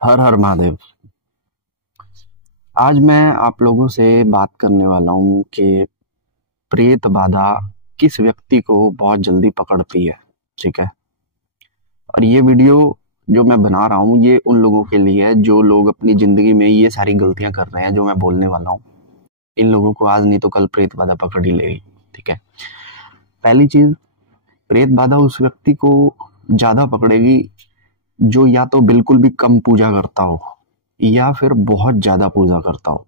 हर हर महादेव। आज मैं आप लोगों से बात करने वाला हूँ कि प्रेत बाधा किस व्यक्ति को बहुत जल्दी पकड़ती है। ठीक है। और ये वीडियो जो मैं बना रहा हूँ ये उन लोगों के लिए है जो लोग अपनी जिंदगी में ये सारी गलतियां कर रहे हैं जो मैं बोलने वाला हूँ। इन लोगों को आज नहीं तो कल प्रेत बाधा पकड़ ही लेगी। ठीक है। पहली चीज, प्रेत बाधा उस व्यक्ति को ज्यादा पकड़ेगी जो या तो बिल्कुल भी कम पूजा करता हो या फिर बहुत ज्यादा पूजा करता हो।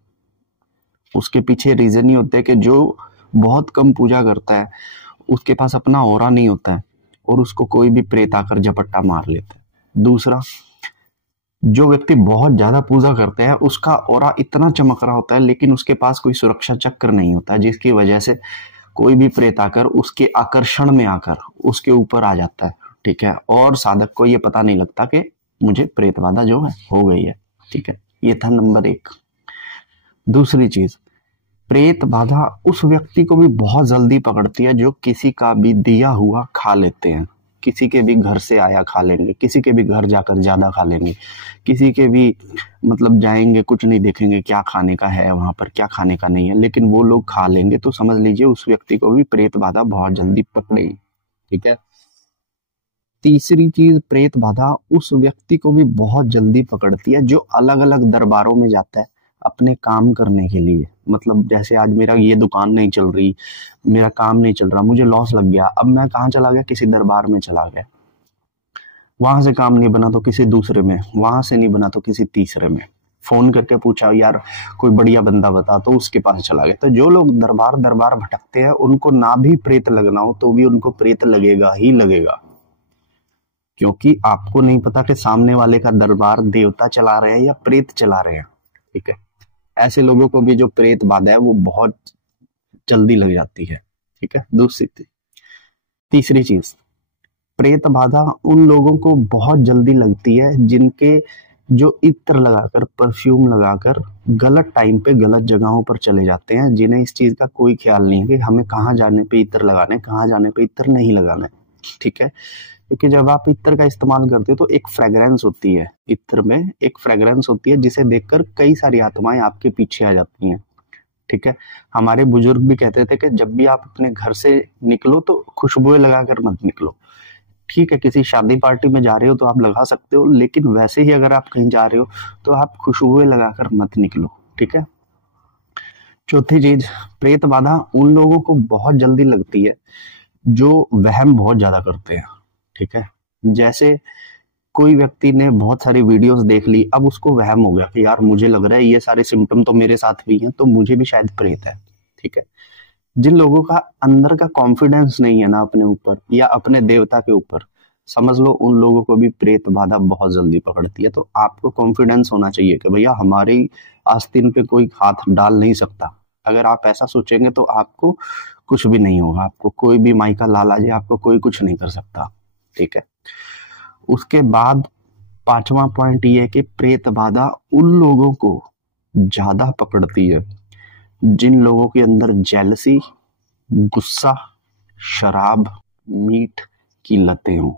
उसके पीछे रीजन ही होता है कि जो बहुत कम पूजा करता है उसके पास अपना ऑरा नहीं होता है और उसको कोई भी प्रेत आकर झपट्टा मार लेता है। दूसरा, जो व्यक्ति बहुत ज्यादा पूजा करता है उसका ऑरा इतना चमक रहा होता है लेकिन उसके पास कोई सुरक्षा चक्र नहीं होता, जिसकी वजह से कोई भी प्रेत आकर उसके आकर्षण में आकर उसके ऊपर आ जाता है। ठीक है। और साधक को ये पता नहीं लगता कि मुझे प्रेत बाधा जो है हो गई है। ठीक है। ये था नंबर एक। दूसरी चीज, प्रेत बाधा उस व्यक्ति को भी बहुत जल्दी पकड़ती है जो किसी का भी दिया हुआ खा लेते हैं। किसी के भी घर से आया खा लेंगे, किसी के भी घर जाकर ज्यादा खा लेंगे, किसी के भी मतलब जाएंगे, कुछ नहीं देखेंगे क्या खाने का है वहां पर, क्या खाने का नहीं है, लेकिन वो लोग खा लेंगे तो समझ लीजिए उस व्यक्ति को भी प्रेत बाधा बहुत जल्दी पकड़ेगी। ठीक है। तीसरी चीज, प्रेत बाधा उस व्यक्ति को भी बहुत जल्दी पकड़ती है जो अलग अलग दरबारों में जाता है अपने काम करने के लिए। मतलब जैसे आज मेरा ये दुकान नहीं चल रही, मेरा काम नहीं चल रहा, मुझे लॉस लग गया, अब मैं कहाँ चला गया, किसी दरबार में चला गया। वहां से काम नहीं बना तो किसी दूसरे में, वहां से नहीं बना तो किसी तीसरे में। फोन करके पूछा यार कोई बढ़िया बंदा बता, तो उसके पास चला गया। तो जो लोग दरबार दरबार भटकते हैं उनको ना भी प्रेत लगना हो तो भी उनको प्रेत लगेगा ही लगेगा, क्योंकि आपको नहीं पता कि सामने वाले का दरबार देवता चला रहे हैं या प्रेत चला रहे हैं। ठीक है। ऐसे लोगों को भी जो प्रेत बाधा है वो बहुत जल्दी लग जाती है। ठीक है। तीसरी चीज, प्रेत बाधा उन लोगों को बहुत जल्दी लगती है जिनके जो इत्र लगाकर, परफ्यूम लगाकर गलत टाइम पे गलत जगहों पर चले जाते हैं, जिन्हें इस चीज का कोई ख्याल नहीं है कि हमें कहाँ जाने पे इत्र लगाने, कहाँ जाने पे इत्र नहीं लगाना है। ठीक है। क्योंकि जब आप इत्र का इस्तेमाल करते हो तो एक फ्रेग्रेंस होती है, इत्र में एक फ्रेग्रेंस होती है जिसे देखकर कई सारी आत्माएं आपके पीछे आ जाती हैं। ठीक है। हमारे बुजुर्ग भी कहते थे कि जब भी आप अपने घर से निकलो तो खुशबुएं लगाकर मत निकलो। ठीक है, किसी शादी पार्टी में जा रहे हो तो आप लगा सकते हो, लेकिन वैसे ही अगर आप कहीं जा रहे हो तो आप खुशबुएं लगाकर मत निकलो। ठीक है। चौथी चीज, प्रेत बाधा उन लोगों को बहुत जल्दी लगती है जो वहम बहुत ज्यादा करते हैं। ठीक है। जैसे कोई व्यक्ति ने बहुत सारी वीडियोस देख ली, अब उसको वहम हो गया कि यार मुझे लग रहा है ये सारे सिम्टम तो मेरे साथ भी हैं तो मुझे भी शायद प्रेत है। ठीक है। जिन लोगों का अंदर का कॉन्फिडेंस नहीं है ना अपने ऊपर या अपने देवता के ऊपर, समझ लो उन लोगों को भी प्रेत बाधा बहुत जल्दी पकड़ती है। तो आपको कॉन्फिडेंस होना चाहिए कि भैया हमारी आस्तीन पे कोई हाथ डाल नहीं सकता। अगर आप ऐसा सोचेंगे तो आपको कुछ भी नहीं होगा, आपको कोई भी माई का लाल आ जाए आपको कोई कुछ नहीं कर सकता। ठीक है। उसके बाद पांचवा पॉइंट ये है कि प्रेत बाधा उन लोगों को ज्यादा पकड़ती है जिन लोगों के अंदर जेलसी, गुस्सा, शराब, मीट की लतें हो,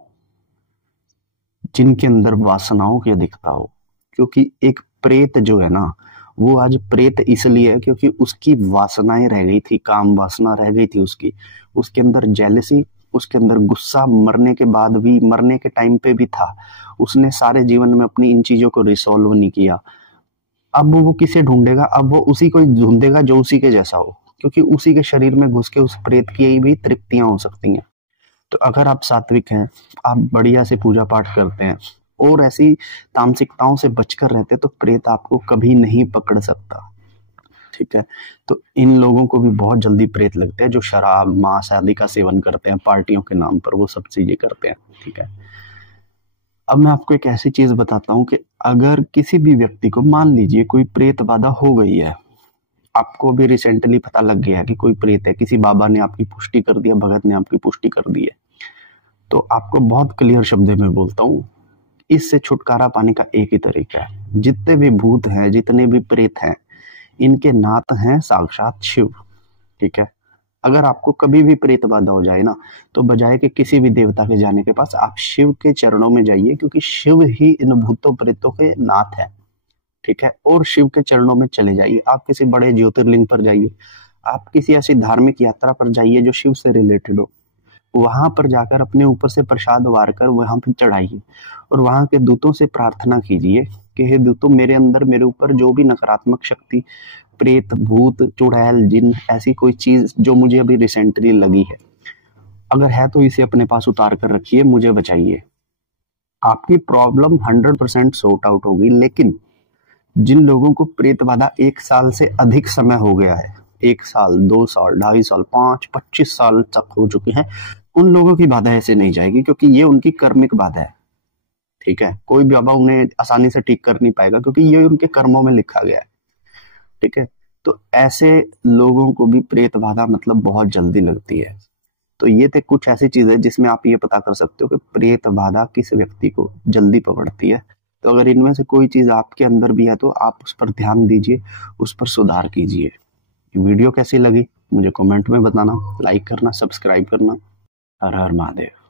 जिनके अंदर वासनाओं की अधिकता हो। क्योंकि एक प्रेत जो है ना वो आज प्रेत इसलिए है क्योंकि उसकी वासनाएं रह गई थी, काम वासना रह गई थी उसकी, उसके अंदर जेलसी, उसके अंदर गुस्सा मरने के बाद भी, मरने के टाइम पे भी था। उसने सारे जीवन में अपनी इन चीजों को रिसॉल्व नहीं किया। अब वो किसे ढूंढेगा, अब वो उसी को ढूंढेगा जो उसी के जैसा हो, क्योंकि उसी के शरीर में घुस के उस प्रेत की भी तृप्तियां हो सकती हैं। तो अगर आप सात्विक हैं, आप बढ़िया से पूजा पाठ करते हैं और ऐसी तामसिकताओं से बचकर रहते तो प्रेत आपको कभी नहीं पकड़ सकता। ठीक है। तो इन लोगों को भी बहुत जल्दी प्रेत लगते हैं जो शराब, मांस आदि का सेवन करते हैं, पार्टियों के नाम पर वो सब चीजें करते हैं। ठीक है। अब मैं आपको एक ऐसी चीज बताता हूँ कि अगर किसी भी व्यक्ति को मान लीजिए कोई प्रेत बाधा हो गई है, आपको भी रिसेंटली पता लग गया है कि कोई प्रेत है, किसी बाबा ने आपकी पुष्टि कर दिया, भगत ने आपकी पुष्टि कर दी है, तो आपको बहुत क्लियर शब्दों में बोलता हूँ, इससे छुटकारा पाने का एक ही तरीका है। जितने भी भूत हैं, जितने भी प्रेत हैं, इनके नाथ हैं साक्षात शिव। ठीक है। अगर आपको कभी भी प्रेत बाधा हो जाए ना, तो बजाय के किसी भी देवता के जाने के पास आप शिव के चरणों में जाइए, क्योंकि शिव ही इन भूतों प्रेतों के नाथ है। ठीक है, और शिव के चरणों में चले जाइए। आप किसी बड़े ज्योतिर्लिंग पर जाइए, आप किसी ऐसी धार्मिक यात्रा पर जाइए जो शिव से रिलेटेड हो, वहां पर जाकर अपने ऊपर से प्रसाद वार कर वहां पर चढ़ाइए और वहां के दूतों से प्रार्थना कीजिए कि हे दूतों, मेरे अंदर, मेरे ऊपर जो भी नकारात्मक शक्ति, प्रेत, भूत, चुड़ैल, जिन, ऐसी कोई चीज जो मुझे अभी रिसेंटली लगी है, अगर है तो इसे अपने पास उतार कर रखिए, मुझे बचाइए। आपकी प्रॉब्लम 100% सॉर्ट आउट होगी। लेकिन जिन लोगों को प्रेत बाधा 1 साल से अधिक समय हो गया है, 1 साल, 2 साल, 2.5 साल, 5, 25 साल तक हो चुके हैं, उन लोगों की बाधा ऐसे नहीं जाएगी, क्योंकि ये उनकी कर्मिक बाधा है। ठीक है, कोई भी बाबा उन्हें आसानी से ठीक कर नहीं पाएगा, क्योंकि ये उनके कर्मों में लिखा गया है। ठीक है, तो ऐसे लोगों को भी प्रेत बाधा मतलब बहुत जल्दी लगती है। तो ये थे कुछ ऐसी चीजें जिसमें आप ये पता कर सकते हो कि प्रेत बाधा किस व्यक्ति को जल्दी पकड़ती है। तो अगर इनमें से कोई चीज आपके अंदर भी है तो आप उस पर ध्यान दीजिए, उस पर सुधार कीजिए। वीडियो कैसी लगी मुझे कमेंट में बताना, लाइक करना, सब्सक्राइब करना। हर हर महादेव।